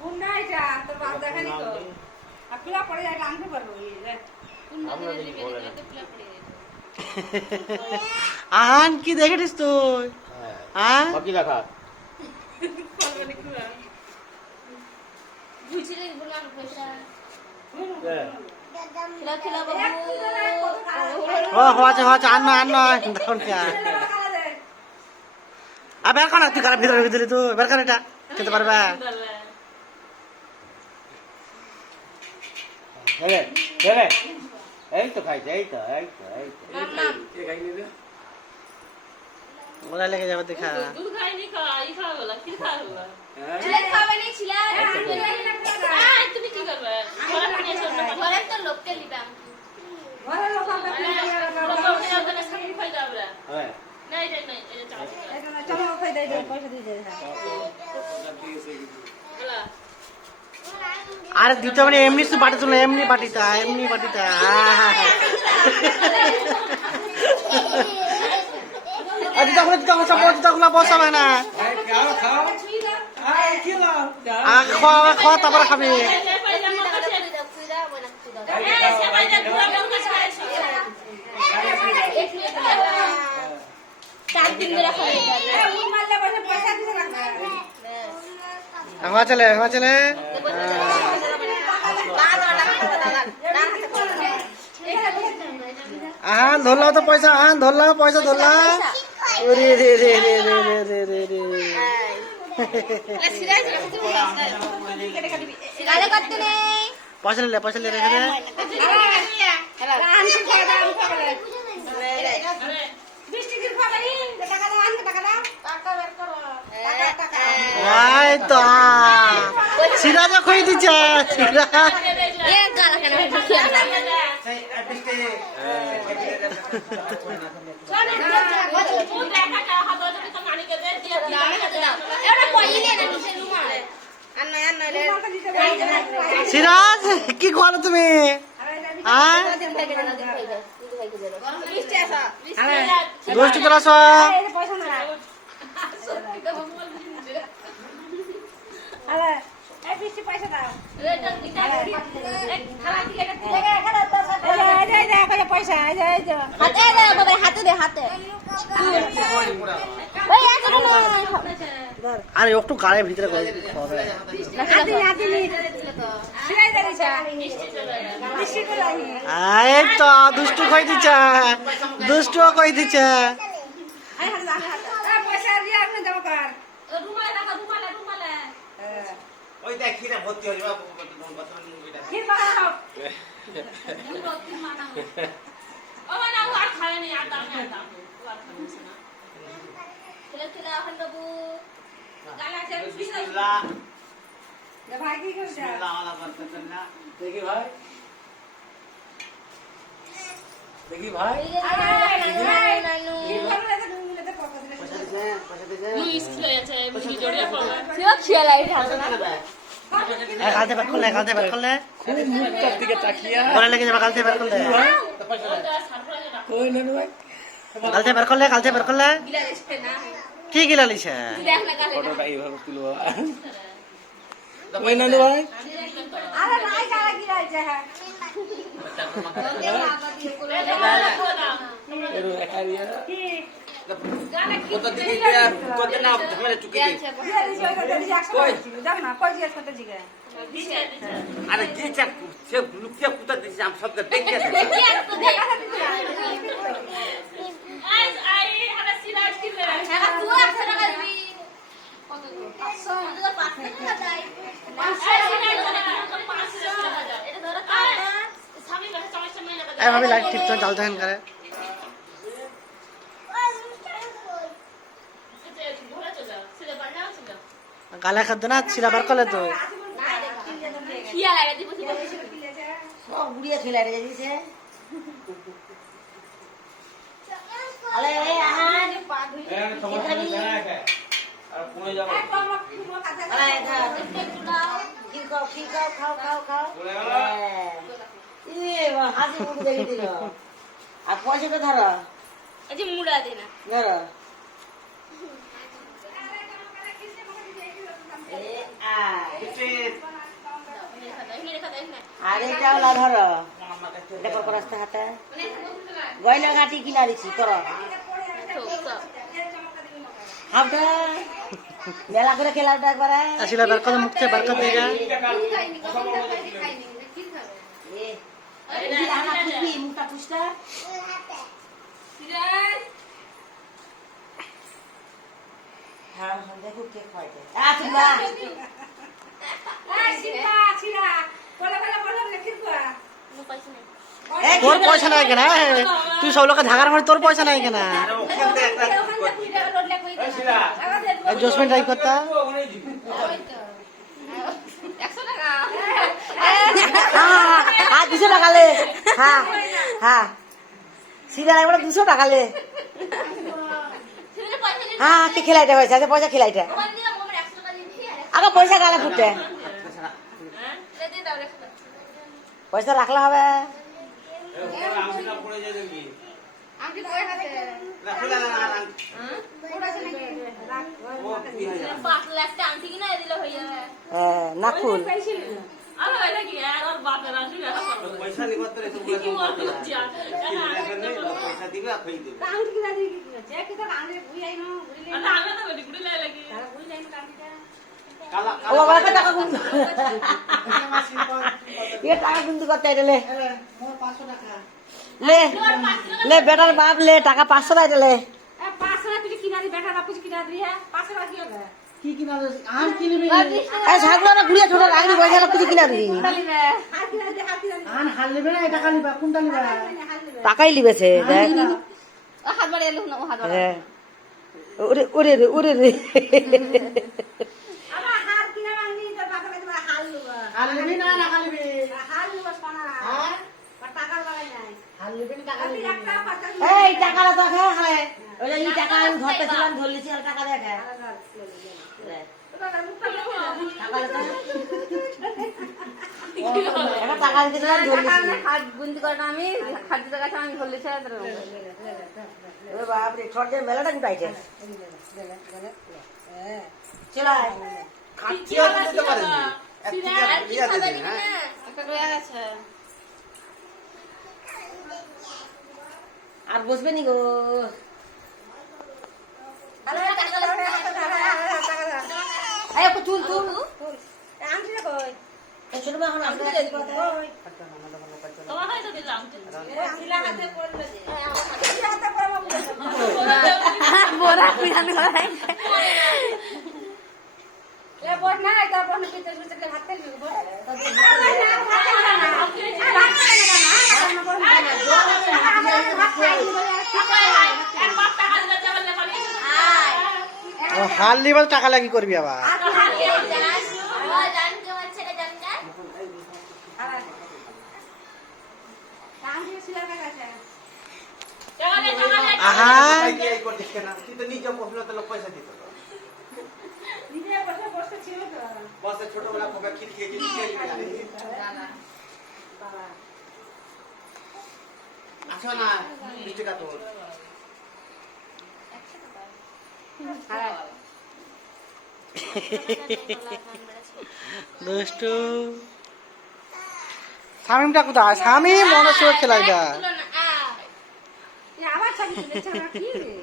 কোনটা এটা তোর বাপ দেখানি তো খোলা পড়ে যায় আনতে পারবো আহান কি দেখেছিস তুই? হ্যাঁ কি দেখা ও হচ্ছে আন নয় তখন কে বের কর না তুই কার ভিতরে ভিতরে তুই বের কর এটা খেতে পারবে এই তো খাইছে এই তো ওরা লেগে যাবে দেখা দুধ খাইনি খাই খাওয়া হলো কি খাওয়া হলো ছিলেন খাবে নি ছিলেন তুমি কি করবে ঘরে পানি এসে ঘরে তো লোককে লিবাম ঘরে লোক আমরা খাই যাবে হ্যাঁ নাই নাই এটা চাল চলো খাই দেই পয়সা দিয়ে দে বলা আরে দিতে মানে এমনি তো বাটি তুলে এমনি বাটিটা দিতে বসাবে না খাওয়া তারপরে খাবি চলে আহান ধরলাও তো পয়সা ধরলাও রে পয়সা লে রেখে দে তো সিরাজ কই দিচ্ছে সিরাজ কি করো তুমি দুষ্টু তোরা পয়সা দাও পয়সা হাতে আরে একটু গাড়ির ভিতরে এই তো দুষ্টু কই দিচ্ছে ওই দেখ কিনা ভর্তি হইবা ও না ও আর খায় না আর দাম ছেলে এখন বাবু গালা আছে বিসমিল্লাহ ভাই কি করছে বিসমিল্লাহ ওয়ালা বারাকাতুল্লাহ দেখি ভাই পয়সা দিছে লুইস খেলে আছে ভিডিওটা পড়া খেয়াল আই ঠান্ডা কালতে বের করলে খুব মুখটার দিকে তাকিয়া বলে লেগে যাবে কালতে বের করলে কই নানু ভাই কালতে বের করলে কি গিলা লিছে ফটোটা এইভাবে তুলবা কই নানু ভাই আরে নাই কারা কি রাইছে হ্যাঁ এর একা দিয়া কি কত দিন দিয়া কত না ঝামেলা চুকে দি দেখ না কই জিজ্ঞেস করতে জিজ্ঞেস আরে কি চাক সে লুকিয়ে কুতা দিছি আম সব দেখে আছে আই হারা সিরাজ কি রে তুই 100 টাকা দিবি কত 500 তো 500 টাকা দেয় এটা ধরো স্বামী ভাষা সমস্যা নাই না এই ভাবি লাইট ঠিক তো জ্বালতে হ্যান করে ঘোরা চলে সেটা বাড়না ছিল গালা খাদ্য না ছিলা বার করলে তো খিয়া লাগে দিব সব গুড়িয়ে ছেলে রে দিছে আলে আহান পা ধুই আর কোনে যাব আলে খাও হাসি মুখ দেখে দিল আর পয়সাটা ধরো এই যে মুড়া দে না ধরো আর এটাও লা ধরো দেখো রাস্তা হাতে গয়না গাটি কিনা দিছি করো হাবটা মেলা করে খেলাটা একবার আসিলা বার করে মুখে বার করে দেগা এই রানা কুপি মুখটা পুষ্টা হ্যাঁ দেখো কে খাইতে আচ্ছা তোর পয়সা নাই কেন তুই সব লোক ধাগার মানে তোর পয়সা নাই কেন জসমিন ট্রাই করতা হ্যাঁ 200 টাকা লে হ্যাঁ হ্যাঁ সিধা একবার 200 টাকা লে হ্যাঁ কি খেলাইতে হয়েছে আচ্ছা পয়সা খেলাইতে আগে পয়সা গালে ফুটে পয়সা রাখলে হবে নাকুল পয়সা নিবার তো এত পয়সা দিবে আর খাই দিবে ও বাবা টাকা গুনতে ये টাকা গুনতে করতে আইলে লে লে বেটার বাপ লে টাকা 500 টাকা লে 500 টাকা তুই কিনা দি বেটা বাপু কিনা দি 500 টাকা কি হবে কি কিনা দে আম কিনবি এই ছাগলরা গুড়িয়া ছোট রাগনি পয়সা তুই কিনা দিবি আন হাল নেবে না টাকা নিবা কোনটা নিবা টাকাই লিবেছে দেখ হাত বাড়িয়ে এলো না ও হাত বাড়িয়ে ওরে ওরে ওরে রে আমার হাত কিনা মাংনি তো বাবা দিবা হাল লুবা হাল নিবি না টাকা নিবি হাল লুবা সোনা হ্যাঁ টাকা লাগাই নাই হাল নিবি টাকা আমি নিবি একটা পাতা এই টাকাটা তো খা খালে ওই এই টাকা আমি ঘরতে ছিলাম ধরলিছি আর টাকা দেখে টাকা দিতে ধরলিছি হাত গুনতি করে না আমি হাত দিতে গেছে আমি বললিছে বাপ রে ছোট যে মেলাটা গুটাইছে চলাই কাটিয়া দিতে পারেন ইয়া দিবেন হ্যাঁ একটা রয়ে গেছে আর বসবে নি গো এই একটু চুল চুল আমি না কই ছোট মা এখন আসবে তোমার হয়তো দিলাম আমি লাগাতে পড়লে যে হাতে পড়বা বোরা পিরান করে এ বট না এটা বট পিতে পিতে হাতে লিব বট হাল নিবা টাকা লাগি করবি আবার আহা এই করে দেখে না তুই তো নিজে বসলে তো লোক পয়সা দিত নিজে বসে বসে ছিল তো বসে ছোটবেলা কবে খিল খেয়ে আচ্ছা না 20 টাকা তোর দুষ্টু শামিমটা কোথায় শামিম মনে সঙ্গে খেলাই দা আবার ছবি তুলেছে কি রে